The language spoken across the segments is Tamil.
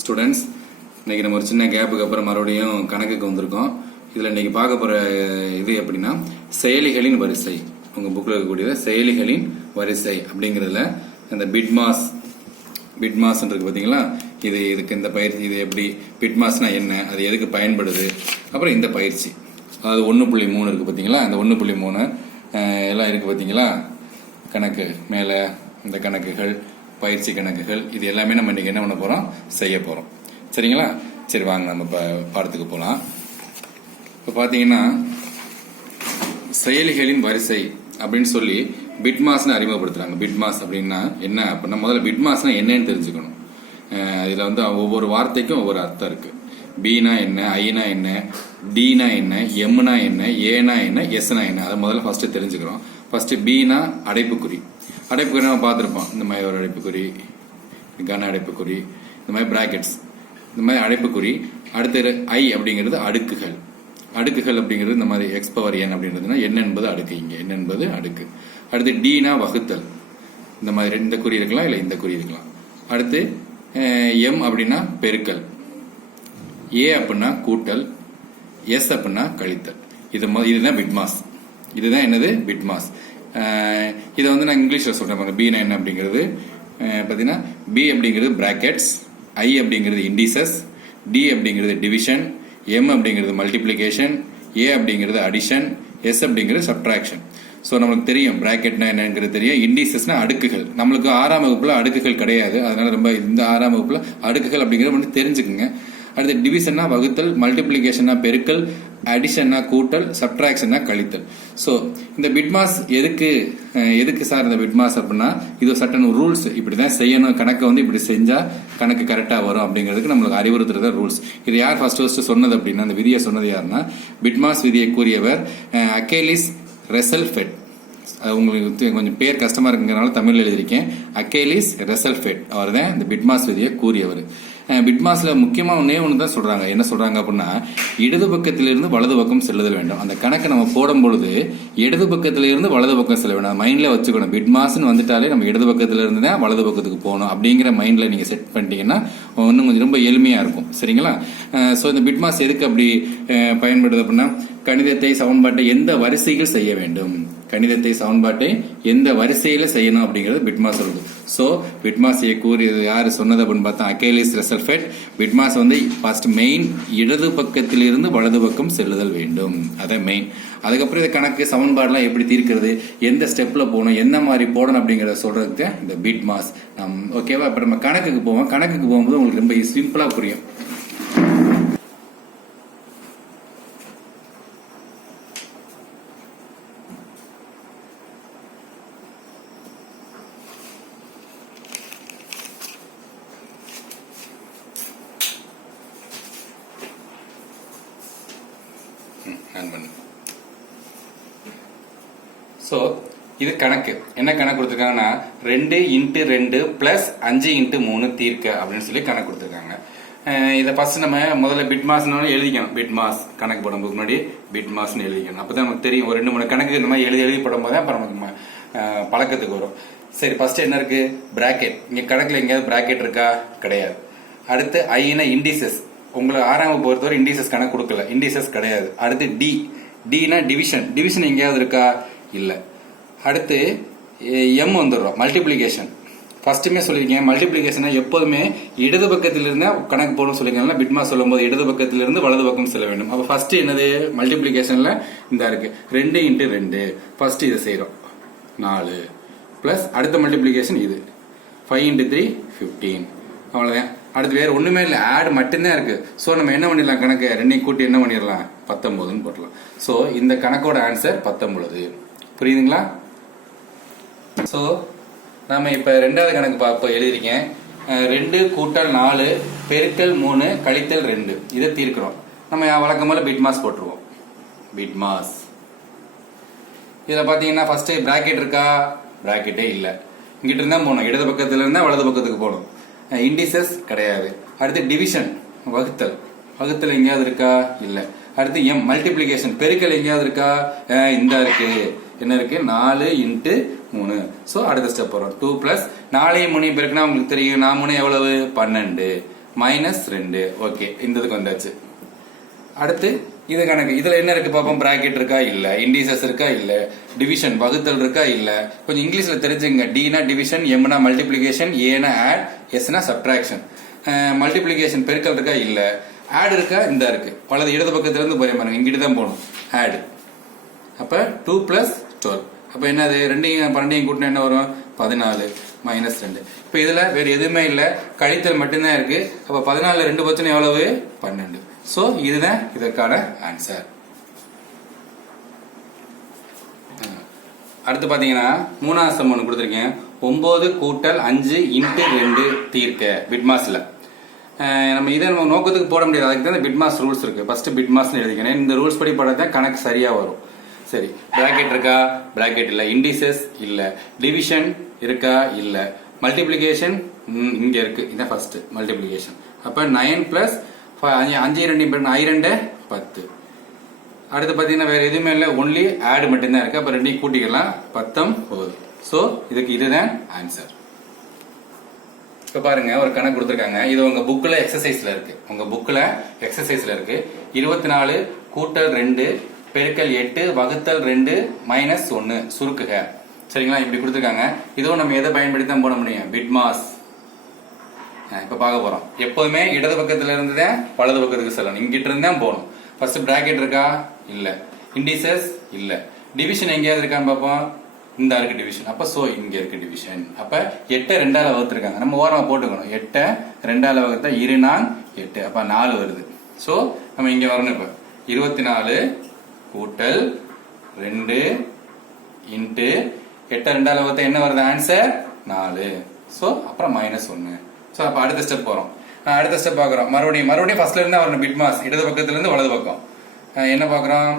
ஸ்டூடெண்ட்ஸ், இன்னைக்கு நம்ம ஒரு சின்ன கேப்புக்கு அப்புறம் மறுபடியும் கணக்குக்கு வந்திருக்கோம். இதில் இன்னைக்கு பார்க்க போகிற இது எப்படின்னா செயலிகளின் வரிசை. உங்கள் புக்கில் இருக்கக்கூடிய செயலிகளின் வரிசை அப்படிங்கிறதுல இந்த பிட்மாஸ் இருக்கு பார்த்தீங்களா, இதுக்கு இந்த பயிற்சி, இது எப்படி பிட்மாஸ்னா என்ன, அது எதுக்கு பயன்படுது, அப்புறம் இந்த பயிற்சி, அதாவது 1.3 இருக்கு பார்த்தீங்களா, அந்த 1.3 எல்லாம் இருக்கு பார்த்தீங்களா, கணக்கு மேலே இந்த கணக்குகள், பயிற்சி கணக்குகள், இது எல்லாமே நம்ம இன்னைக்கு என்ன பண்ண போறோம், செய்ய போறோம். சரிங்களா? சரி, வாங்க நம்ம பாடத்துக்கு போலாம். இப்போ பார்த்தீங்கன்னா செயலிகளின் வரிசை அப்படின்னு சொல்லி பிட்மாஸ்னு அறிமுகப்படுத்துறாங்க. பிட்மாஸ் அப்படின்னா என்ன அப்படின்னா, முதல்ல பிட்மாஸ்னா என்னன்னு தெரிஞ்சுக்கணும். இதுல வந்து ஒவ்வொரு வார்த்தைக்கும் ஒவ்வொரு அர்த்தம் இருக்கு. பினா என்ன, ஐனா என்ன, டினா என்ன, எம்னா என்ன, ஏனா என்ன, எஸ்னா என்ன, அதை முதல்ல ஃபர்ஸ்ட் தெரிஞ்சுக்கிறோம். ஃபர்ஸ்ட் பினா அடைப்புக்குறி. அடைப்புக்குறி நம்ம பார்த்துருப்போம். இந்த மாதிரி ஒரு அடைப்புக்குறி, கன அடைப்புக்குறி, இந்த மாதிரி பிராக்கெட்ஸ், இந்த மாதிரி அடைப்புக்குறி. அடுத்து ஐ அப்படிங்கிறது அடுக்குகள். அடுக்குகள் அப்படிங்கிறது இந்த மாதிரி எக்ஸ் பவர் என் அப்படின்றதுனா என்ன என்பது அடுக்கு, இங்கே என்ன என்பது அடுக்கு. அடுத்து டினா வகுத்தல், இந்த மாதிரி இந்த குறி இருக்கலாம், இல்லை இந்த குறி இருக்கலாம். அடுத்து எம் அப்படின்னா பெருக்கல், ஏ அப்படின்னா கூட்டல், எஸ் அப்படின்னா கழித்தல். இதுதான் பிட்மாஸ். இதுதான் என்னது, பிட்மாஸ். இதை வந்து நான் இங்கிலீஷ்ல சொல்றேன். பினா என்ன அப்படிங்கிறது பார்த்தீங்கன்னா, பி அப்படிங்கிறது பிராக்கெட்ஸ், ஐ அப்படிங்கிறது இண்டிசஸ், டி அப்படிங்கிறது டிவிஷன், எம் அப்படிங்கிறது மல்டிப்ளிகேஷன், ஏ அப்படிங்கிறது அடிஷன், எஸ் அப்படிங்கிறது சப்ட்ராக்ஷன். ஸோ நம்மளுக்கு தெரியும் பிராக்கெட்னா என்னங்கிறது தெரியும். இண்டிசஸ்னா அடுக்குகள். நம்மளுக்கு 6ஆம் வகுப்புல அடுக்குகள் கிடையாது, அதனால ரொம்ப இந்த 6ஆம் வகுப்புல அடுக்குகள் அப்படிங்கிறத வந்து தெரிஞ்சுக்குங்க. அடுத்து டிவிஷன்னா வகுத்தல், மல்டிப்ளிகேஷனா பெருக்கல், அடிஷன்னா கூட்டல், சப்ட்ராக்ஷன்னா கழித்தல். ஸோ இந்த பிட்மாஸ் எதுக்கு சார் இந்த பிட்மாஸ் அப்படின்னா, இது சட்டன் ரூல்ஸ், இப்படிதான் செய்யணும், கணக்கை வந்து இப்படி செஞ்சா கணக்கு கரெக்டா வரும் அப்படிங்கிறதுக்கு நம்மளுக்கு அறிவுறுத்துறத ரூல்ஸ். இது யார் ஃபர்ஸ்ட் சொன்னது அப்படின்னா, அந்த விதியை சொன்னது யாருன்னா, பிட்மாஸ் விதியை கூறியவர் அக்கேலிஸ் ரெசல்ஃபெட். உங்களுக்கு கொஞ்சம் பேர் கஷ்டமா இருக்குங்கிறனால தமிழ்ல எழுதியிருக்கேன். அக்கேலிஸ் ரெசல்ஃபெட் அவர் தான் இந்த பிட்மாஸ் விதியை கூறியவர். பிட்மாஸ்ல முக்கியமா ஒன்று தான் சொல்றாங்க. என்ன சொல்றாங்க அப்படின்னா, இடது பக்கத்திலிருந்து வலது பக்கம் செல்லுதல் வேண்டும். அந்த கணக்கை நம்ம போடும் பொழுது இடது பக்கத்திலிருந்து வலது பக்கம் செல்ல வேண்டும். மைண்ட்ல வச்சுக்கணும். பிட்மாஸ்ன்னு வந்துட்டாலே நம்ம இடது பக்கத்துல இருந்து தான் வலது பக்கத்துக்கு போகணும் அப்படிங்கிற மைண்ட்ல நீங்க செட் பண்ணிட்டீங்கன்னா இன்னும் கொஞ்சம் ரொம்ப எளிமையா இருக்கும். சரிங்களா? ஸோ இந்த பிட்மாஸ் எதுக்கு அப்படி பயன்படுது அப்படின்னா, கணிதத்தை சமன்பாட்டை எந்த வரிசையில் செய்ய வேண்டும், கணிதத்தை சமன்பாட்டை எந்த வரிசையில செய்யணும் அப்படிங்கிறது பிட்மாஸ் சொல்லுது. சோ பிட்மாஸ் கூறியது யாரு சொன்னது அப்படின்னு பார்த்தா, அக்கேலிஸ் ரெசல்ஃபெட். பிட்மாஸ் வந்து ஃபர்ஸ்ட் மெயின் இடது பக்கத்திலிருந்து வலது பக்கம் செல்லுதல் வேண்டும், அதான் மெயின். அதுக்கப்புறம் இந்த கணக்கு சமன்பாடுலாம் எப்படி தீர்க்கிறது, எந்த ஸ்டெப்ல போகணும், என்ன மாதிரி போடணும் அப்படிங்கறத சொல்றதுக்கு இந்த பிட்மாஸ். ஓகேவா? இப்ப நம்ம கணக்குக்கு போவோம். கணக்குக்கு போகும்போது உங்களுக்கு ரொம்ப சிம்பிளா புரியும். ஸோ இது கணக்கு. என்ன கணக்கு கொடுத்துருக்காங்கன்னா, 2 × 2 + 5 × 3 தீர்க்க அப்படின்னு சொல்லி கணக்கு கொடுத்துருக்காங்க. இதை ஃபர்ஸ்ட் நம்ம முதல்ல பிட்மாஸ்னு எழுதிக்கணும். பிட்மாஸ் கணக்கு போடும்போது முன்னாடி பிட்மாஸ்னு எழுதிக்கணும். அப்பதான் நமக்கு தெரியும். ஒரு 2-3 கணக்கு இந்த மாதிரி எழுதி போடும் போது அப்புறம் நமக்கு பழக்கத்துக்கு வரும். சரி, ஃபர்ஸ்ட் என்ன இருக்கு, பிராக்கெட். இங்க கணக்குல எங்கேயாவது பிராக்கெட் இருக்கா? கிடையாது. அடுத்து ஐனா இண்டிசஸ். உங்களுக்கு 6ஆம் வகுப்பு பொறுத்தவரை இண்டிசஸ் கணக்கு கொடுக்கல, இண்டிசஸ் கிடையாது. அடுத்து டினா டிவிஷன். டிவிஷன் எங்கேயாவது இருக்கா? இல்ல. அடுத்து எம் வந்துடுறோம், மல்டிப்ளிகேஷன். ஃபர்ஸ்ட்டுமே சொல்லியிருக்கேன், மல்டிப்ளிகேஷனை எப்போதுமே இடது பக்கத்திலிருந்து கணக்கு போடணும் சொல்லியிருக்கேன். பிட்மாஸ் சொல்லும் போது இடது பக்கத்திலிருந்து வலது பக்கம் செல்ல வேண்டும். அப்போ ஃபர்ஸ்ட் என்னது, மல்டிப்ளிகேஷன்ல இந்த இருக்கு 2 × 2. ஃபர்ஸ்ட் இதை செய்யறோம் 4 பிளஸ் அடுத்த மல்டிப்ளிகேஷன் இது 5 × 3 15. அவ்வளவுதான். அடுத்து வேற ஒண்ணுமே இல்லை, ஆட் மட்டும்தான் இருக்கு. ஸோ நம்ம என்ன பண்ணிடலாம், கணக்கு ரெண்டையும் கூட்டி என்ன பண்ணிடலாம், 19ன்னு போட்டலாம். ஸோ இந்த கணக்கோட ஆன்சர் 19. புரியுதுங்களா? ஸோ நாம இப்ப 2வது கணக்கு பார்ப்போம். எழுதிருக்கேன் 2 × 4 பெருக்கல் 3 கழித்தல் 2. இதை தீர்க்கிறோம். நம்ம வழக்கம் போல பிட்மாஸ் போட்டுருவோம். பிட்மாஸ் இதுல பாத்தீங்கன்னா ஃபர்ஸ்ட் பிராக்கெட் இருக்கா? பிராக்கெட்டே இல்ல. இங்கிட்ட இருந்தா போகணும், இடது பக்கத்துல இருந்தா வலது பக்கத்துக்கு போகணும். இண்டிசஸ் கிடையாது. அடுத்து டிவிஷன் வகுத்தல். வகுத்தல் எங்கேயாவது இருக்கா? இல்ல. அடுத்து எம் மல்டிப்ளிகேஷன் பெருக்கல் எங்கேயாவது இருக்கா? இந்த இருக்கு. என்ன இருக்கு? 4 × 3. சோ அடுத்த ஸ்டெப் வரும் 2 + 4 3 பெருக்குனா உங்களுக்கு தெரியும். 4 3 எவ்வளவு? 12. -2. ஓகே, இந்த இதுக்கு வந்தாச்சு. அடுத்து இது கணக்கு. இதுல என்ன இருக்கு பாப்போம்? பிராக்கெட் இருக்கா இல்ல, இண்டிசஸ் இருக்கா இல்ல, டிவிஷன் வகுத்தல் இருக்கா இல்ல. கொஞ்சம் இங்கிலீஷ்ல தெரிஞ்சுங்க. டினா டிவிஷன், எம்னா மல்டிப்ளிகேஷன், ஏனா ஆட், எஸ்னா சப்ட்ராக்ஷன். மல்டிப்ளிகேஷன் பெருக்கல் இருக்கா இல்ல, ஆட் இருக்கா இந்த இருக்கு. வலது இடது பக்கத்துல இருந்து போய் பாருங்க, இங்கிட்டு தான் போகணும். ஆட். அப்ப 2 + 12. அப்ப என்னது? 2யும் 12யும் கூட்டினா என்ன வரும்? 14 -2. இப்ப இதுல வேற எதுவுமே இல்ல, கழித்தல் மட்டும்தான் இருக்கு. அப்ப 14 2 பட்சம் எவ்வளவு? 12. சோ இதுதான் இதற்கான ஆன்சர். அடுத்து பாத்தீங்கன்னா மூணாவது சம் ஒன்று கொடுத்துருக்கேன். 9 + 5 × 2 தீர்க்க பிட்மாஸ்ல. நம்ம இதை நம்ம நோக்கத்துக்கு போட முடியாது, அதுக்கு தான் பிட்மாஸ் ரூல்ஸ் இருக்கு. ஃபர்ஸ்ட் பிட்மாஸ் எழுதிக்கணும். இந்த ரூல்ஸ் படி போட்டதான் கணக்கு சரியா வரும். சரி, பிராக்கெட் இருக்கா? பிராக்கெட் இல்ல. இண்டிசஸ் இல்ல. டிவிஷன் இருக்கா? இல்ல. மல்டிப்ளிகேஷன் இங்க இருக்கு. இதான் ஃபர்ஸ்ட் மல்டிப்ளிகேஷன். அப்ப 9 + 5 2 2 10. அடுத்து பாத்தீங்கன்னா வேற எதுவுமே இல்ல, ஒன்லி ஆட் மட்டும் தான் இருக்கு. அப்ப ரெண்டையும் கூட்டிக்கலாம், 19. சோ இதுக்கு இதுதான் ஆன்சர். இப்ப பாருங்க, ஒரு கணக்கு கொடுத்துருக்காங்க. இது உங்க புக்ல எக்ஸசைஸ்ல இருக்கு. உங்க புக்ல எக்ஸசைஸ்ல இருக்கு. 24 + 2 பெருக்கல் 8 வகுத்தல் 2 -1 சுருக்குக. சரிங்களா? இப்படி கொடுத்துருக்காங்க. இதுவும் நம்ம எதை பயன்படுத்தி தான் போட முடியும்? பிட்மாஸ். இப்ப பார்க்க போறோம். எப்போதுமே இடது பக்கத்துல இருந்து வலது பக்கத்துக்கு செல்லணும். இங்கிட்ட இருந்து தான் போகணும். ஃபர்ஸ்ட் பிராக்கெட் இருக்கா? இல்ல. இண்டிசஸ் இல்ல. டிவிஷன் எங்கேயாவது இருக்கான்னு பார்ப்போம். இந்த இருக்கு டிவிஷன். அப்ப சோ இங்க இருக்கு டிவிஷன். அப்ப 8 2ஆல வகுத்துருக்காங்க. நம்ம ஓரமா போட்டுக்கணும். 8 2ஆல வகுத்தா 2 4 8. அப்ப 4 வருது. சோ நம்ம இங்க வரணும். இப்ப 24 கூட்டல் 2 இன்ட்டு 8 2ஆல வகுத்தா என்ன வருது? ஆன்சர் 4. சோ அப்புறம் -1. சோ அப்ப அடுத்த ஸ்டெப் போறோம். அடுத்த ஸ்டெப் பாக்குறோம். மறுபடியும் ஃபர்ஸ்ட்ல இருந்து வரணும். பிட்மாஸ் இடது பக்கத்துல இருந்து வலது பக்கம். என்ன பாக்குறோம்?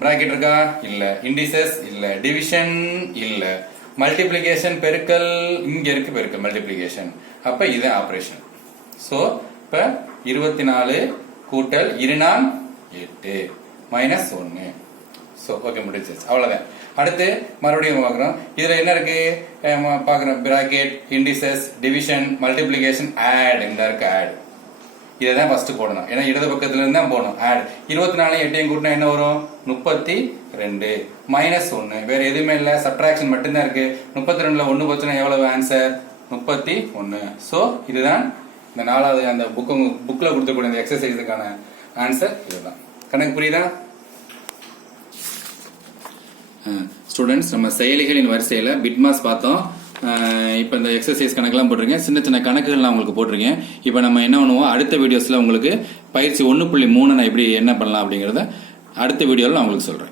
பிராக்கெட் இருக்கா? இல்ல. இண்டிசஸ் இல்ல. டிவிஷன் இல்ல. மல்டிப்ளிகேஷன் பெருக்கல் இங்க இருக்கு. பெருக்கல் மல்டிப்ளிகேஷன். அப்ப இது ஆபரேஷன். சோ இப்ப 24 கூட்டல் 2 4 8 -1. சோ ஓகே, முடிஞ்சிருச்சு. அவ்வளவுதான். அடுத்து மறுபடியும் பாக்குறோம். இதுல என்ன இருக்கு பாக்குறோம்? Bracket, indices, division, multiplication, add. இந்த இருக்கு ஆட். இதான் ஃபர்ஸ்ட் போடணும். ஏன்னா இடது பக்கத்துல இருந்து தான் போகணும். ஆட். 24 8 கூட்டினா என்ன வரும்? 32 -1. வேற எதுவுமே இல்ல, சப்ட்ராக்ஷன் மட்டும்தான் இருக்கு. 32ல 1 போச்சுன்னா எவ்வளவு? ஆன்சர் 31. சோ இதுதான் இந்த நாலாவது அந்த புக்ல கொடுத்துக்கூடிய இந்த எக்ஸசைஸுக்கான ஆன்சர். இதுதான். கணக்கு புரியுதா? ஸ்டூடெண்ட்ஸ், நம்ம செயலிகளின் வரிசையில பிட்மாஸ் பார்த்தோம். இப்போ இந்த எக்ஸசைஸ் கணக்கெல்லாம் போட்டிருக்கேன். சின்ன சின்ன கணக்குகள்லாம் உங்களுக்கு போட்டிருக்கேன். இப்போ நம்ம என்ன பண்ணுவோம்? அடுத்த வீடியோஸ்ல உங்களுக்கு பயிற்சி 1.3 நான் எப்படி என்ன பண்ணலாம் அப்படிங்கறத அடுத்த வீடியோவில் நான் உங்களுக்கு சொல்றேன்.